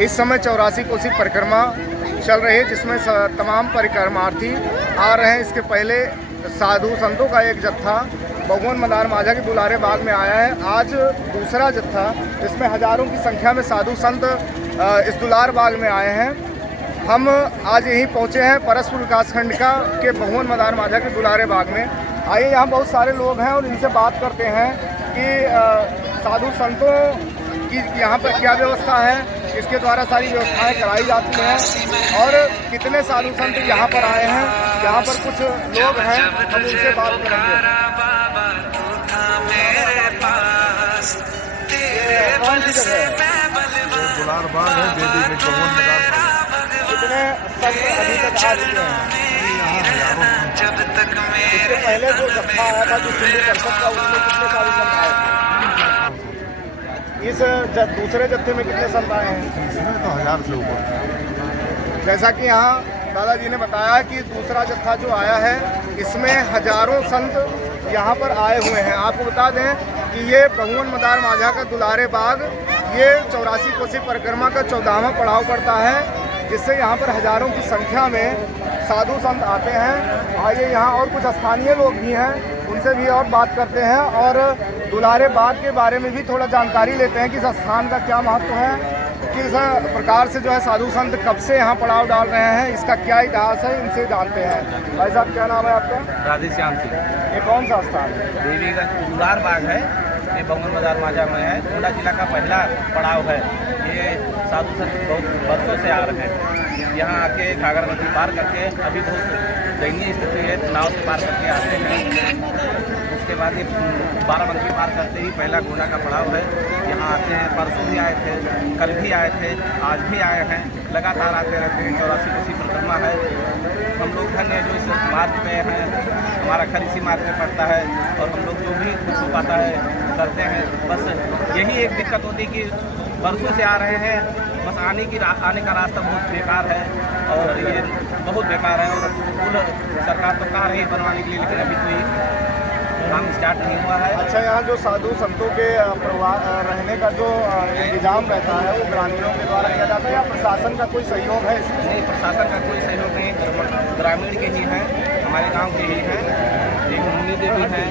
इस समय 84 कोसी परिक्रमा चल रही है, जिसमें तमाम परिक्रमार्थी आ रहे हैं। इसके पहले साधु संतों का एक जत्था भगवान मदार माझा के दुलारे बाग में आया है। आज दूसरा जत्था, इसमें हजारों की संख्या में साधु संत इस दुलार बाग में आए हैं। हम आज यहीं पहुंचे हैं परसपुर विकासखंड के भगवान मदार माझा के दुलारे बाग में। आइए, यहाँ बहुत सारे लोग हैं और इनसे बात करते हैं कि साधु संतों की यहाँ पर क्या व्यवस्था है, इसके द्वारा सारी व्यवस्थाएं कराई जाती हैं और कितने साधु संत यहाँ पर आए हैं। यहाँ पर कुछ लोग हैं, हम उनसे बात करेंगे। कौन सी जगह है? दुलार बाग है, बेदी में भगवान मदार। कितने संत अभी तक आ चुके हैं? इससे पहले जो जत्था आया था जो सिंधु परिषद का, उसमें कितने साधु संत आए थे? इस दूसरे जत्थे में कितने संत आए हैं? इसमें तो 1000 से ऊपर। जैसा कि यहाँ दादाजी ने बताया कि दूसरा जत्था जो आया है, इसमें हजारों संत यहाँ पर आए हुए हैं। आपको बता दें कि ये भगवान मदार माझा का दुलारे बाग, ये 84 कोसी परिक्रमा का 14वां पड़ाव पड़ता है, जिससे यहाँ पर हजारों की संख्या में साधु संत आते हैं। आइए, यहाँ और कुछ स्थानीय लोग भी हैं, उनसे भी और बात करते हैं और दुलारे बाग के बारे में भी थोड़ा जानकारी लेते हैं कि इस स्थान का क्या महत्व है, किस प्रकार से जो है साधु संत कब से यहाँ पड़ाव डाल रहे हैं, इसका क्या इतिहास है, इनसे जानते हैं। भाई साहब, क्या नाम है आपका? राधे श्याम सिंह। ये कौन सा स्थान है? देवी का दुलार बाग है, ये भगवान मदार माझा में है। गोंडा जिला का पहला पड़ाव है। ये साधु संत बहुत वर्षों से आ रहे हैं। यहाँ आके घाघरा नदी पार करके, अभी बहुत दयनीय स्थिति है, नाव से पार करके आते हैं। उसके बाद ये बाराबंकी पार करते ही पहला गोंडा का पड़ाव है। यहाँ आते हैं, परसों भी आए थे, कल भी आए थे, आज भी आए हैं, लगातार आते रहते हैं। 84 कोसी परिक्रमा है। हम लोग धन्य हैं जो इस मार्ग पे हैं, हमारा घर इसी मार्ग पे पड़ता है और हम लोग जो भी कुछ हो पाता है करते हैं। बस यही एक दिक्कत होती है कि बरसों से आ रहे हैं, बस आने का रास्ता बहुत बेकार है और ये बहुत बेकार है। और पुल सरकार तो कह रही है बनवाने के लिए, लेकिन अभी कोई काम स्टार्ट नहीं हुआ है। अच्छा, यहाँ जो साधु संतों के रहने का जो इंतजाम रहता है, वो ग्रामीणों के द्वारा किया जाता है या प्रशासन का कोई सहयोग है इसमें? नहीं, प्रशासन का कोई सहयोग नहीं, ग्रामीण के ही हैं, हमारे गांव के ही हैं। एक मुन्नी देवी हैं,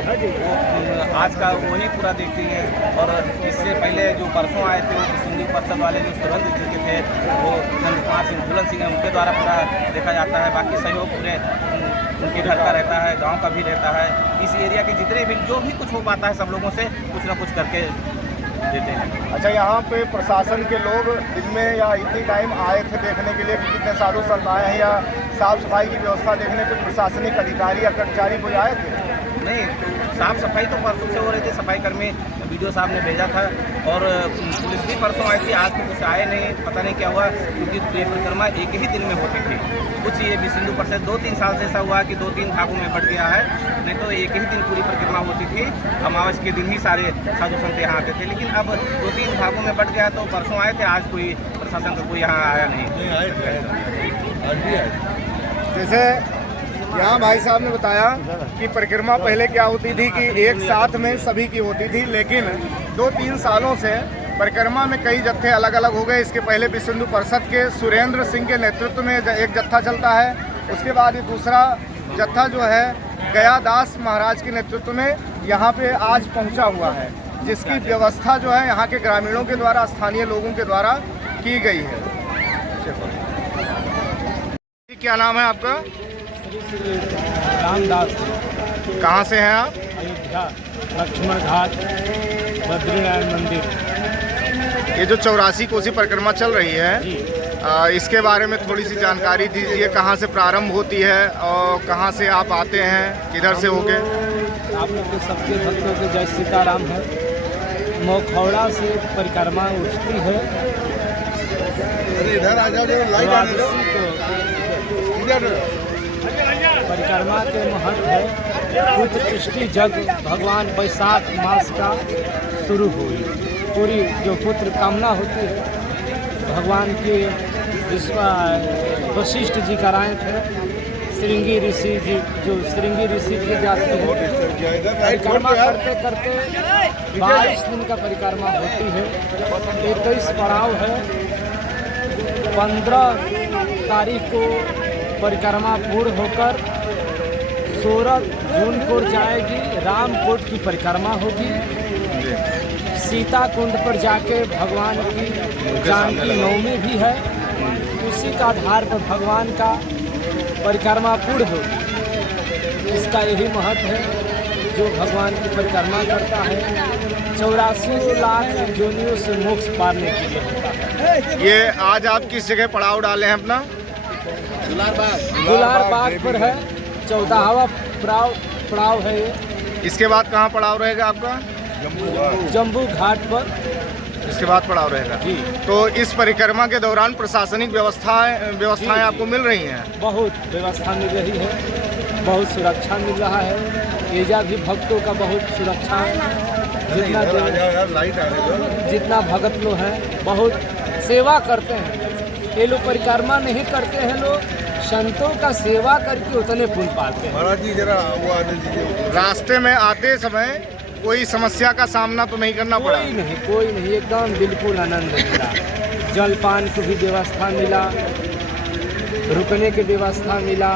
वो आज का वही पूरा देखती हैं। और इससे पहले जो परसों आए थे, वो सिंधु परिषद वाले जो सुरेंद्र जी के थे, वो चंद्र कुमार सिंह बुलंद सिंह हैं, उनके द्वारा पूरा देखा जाता है। बाकी सहयोग पूरे उनके घर का रहता है, गांव का भी रहता है। इस एरिया के जितने भी जो भी कुछ हो पाता है, सब लोगों से कुछ ना कुछ करके देते हैं। अच्छा, यहाँ पे प्रशासन के लोग दिन में या इतनी टाइम आए थे देखने के लिए कि कितने साधु संत आए हैं, या साफ सफाई की व्यवस्था देखने कुछ प्रशासनिक अधिकारी या कर्मचारी कोई आए थे? नहीं, साफ सफाई तो परसों से हो रही थी, सफाई कर्मी वीडियो साहब ने भेजा था और पुलिस भी परसों आई थी। आज तो कुछ आए नहीं, पता नहीं क्या हुआ, क्योंकि ये परिक्रमा एक ही दिन में होती थी। कुछ ये भी सिंधु परिषद 2-3 साल से ऐसा हुआ कि 2-3 भागों में बढ़ गया है, नहीं तो एक ही दिन पूरी परिक्रमा होती थी। अमावस के दिन ही सारे साधु संत यहाँ आते थे, लेकिन अब 2-3 भागों में बढ़ गया। तो परसों आए थे, आज कोई प्रशासन का कोई यहाँ आया नहीं। जैसे यहाँ भाई साहब ने बताया कि परिक्रमा पहले क्या होती थी कि एक साथ में सभी की होती थी, लेकिन 2-3 सालों से परिक्रमा में कई जत्थे अलग अलग हो गए। इसके पहले भी सिंधु परिषद के सुरेंद्र सिंह के नेतृत्व में एक जत्था चलता है। उसके बाद ये दूसरा जत्था जो है गया दास महाराज के नेतृत्व में यहाँ पे आज पहुँचा हुआ है, जिसकी व्यवस्था जो है यहाँ के ग्रामीणों के द्वारा, स्थानीय लोगों के द्वारा की गई है। क्या नाम है आपका? रामदास। कहाँ से हैं आप? अयोध्या, लक्ष्मण घाट, बद्रीनारायण मंदिर। ये जो 84 कोसी परिक्रमा चल रही है, इसके बारे में थोड़ी सी जानकारी दीजिए। कहाँ से प्रारंभ होती है और कहाँ से आप आते हैं, किधर से होके? आप लोग के सबके भक्तों के जय सीताराम है। मोखौड़ा से परिक्रमा उठती है। इधर आ जाओ, परिक्रमा के महत्व है। पुत्र सृष्टि जग भगवान वैशाख मास का शुरू हुई। पूरी जो पुत्र कामना होती है भगवान की वशिष्ठ जी कराए थे। श्रृंगी ऋषि जी, जो श्रृंगी ऋषि की जाते हैं, परिक्रमा करते करते 22 दिन का परिक्रमा होती है। 21 पड़ाव है। 15 तारीख को परिक्रमा पूर्ण होकर 16 जून को जाएगी। रामकोट की परिक्रमा होगी। सीता कुंड पर जाके भगवान की जानकी नवमी भी है। उसी का आधार पर भगवान का परिक्रमा पूर्ण होगी। इसका यही महत्व है। जो भगवान की परिक्रमा करता है 84 लाख जोनियों से मोक्ष पाने के लिए होता है। ये आज आप किस जगह पड़ाव डाले हैं अपना? दुलार बाग पर है। 14वां पड़ाव है ये। इसके बाद कहाँ पड़ाव रहेगा आपका? जम्बू घाट पर इसके बाद पड़ाव रहेगा जी। तो इस परिक्रमा के दौरान प्रशासनिक व्यवस्थाएं आपको मिल रही हैं? बहुत व्यवस्था मिल रही है। बहुत सुरक्षा मिल रहा है। एजा भी भक्तों का बहुत सुरक्षा जितना भगत लोग हैं बहुत सेवा करते हैं। ये लोग परिक्रमा नहीं करते हैं, लोग संतों का सेवा करके उतने पुण्य पाते हैं। महाराज जी जरा वो आने दीजिए। रास्ते में आते समय कोई समस्या का सामना तो नहीं करना पड़ा? कोई नहीं, एकदम बिल्कुल आनंद मिला। जलपान की भी व्यवस्था मिला, रुकने की व्यवस्था मिला।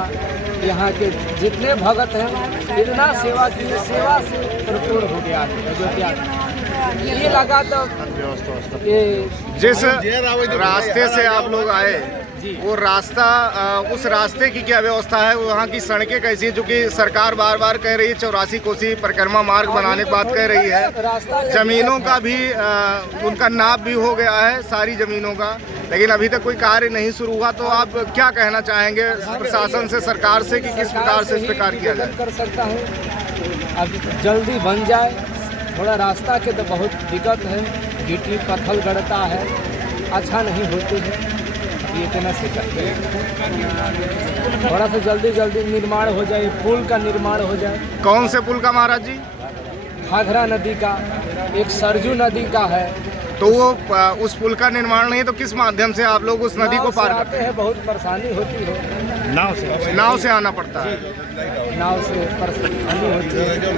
यहाँ के जितने भगत हैं इतना सेवा की, सेवा से भरपूर हो गया अयोध्या। ये लगा तो ये जिस रास्ते से आप लोग आए वो रास्ता, उस रास्ते की क्या व्यवस्था है? वहाँ की सड़कें कैसी हैं? चूँकि सरकार बार बार कह रही है 84 कोसी परिक्रमा मार्ग बनाने की बात कह रही है। जमीनों का भी उनका नाप भी हो गया है, सारी जमीनों का, लेकिन अभी तक कोई कार्य नहीं शुरू हुआ। तो आप क्या कहना चाहेंगे प्रशासन से, सरकार से, कि किस प्रकार से इस पर कार्य किया जाए? कर सकता हूँ अब जल्दी बन जाए। थोड़ा रास्ता के तो बहुत दिक्कत है, गिट्टी पत्थर गड़ता है, अच्छा नहीं होती है। ये कहना से करते हैं थोड़ा सा जल्दी निर्माण हो जाए, पुल का निर्माण हो जाए। कौन से पुल का महाराज जी? घाघरा नदी का, एक सरजू नदी का है। तो वो उस पुल का निर्माण नहीं तो किस माध्यम से आप लोग उस नदी को पार करते हैं? बहुत परेशानी होती है। नाव से आना पड़ता है। नाव से परेशानी होती है।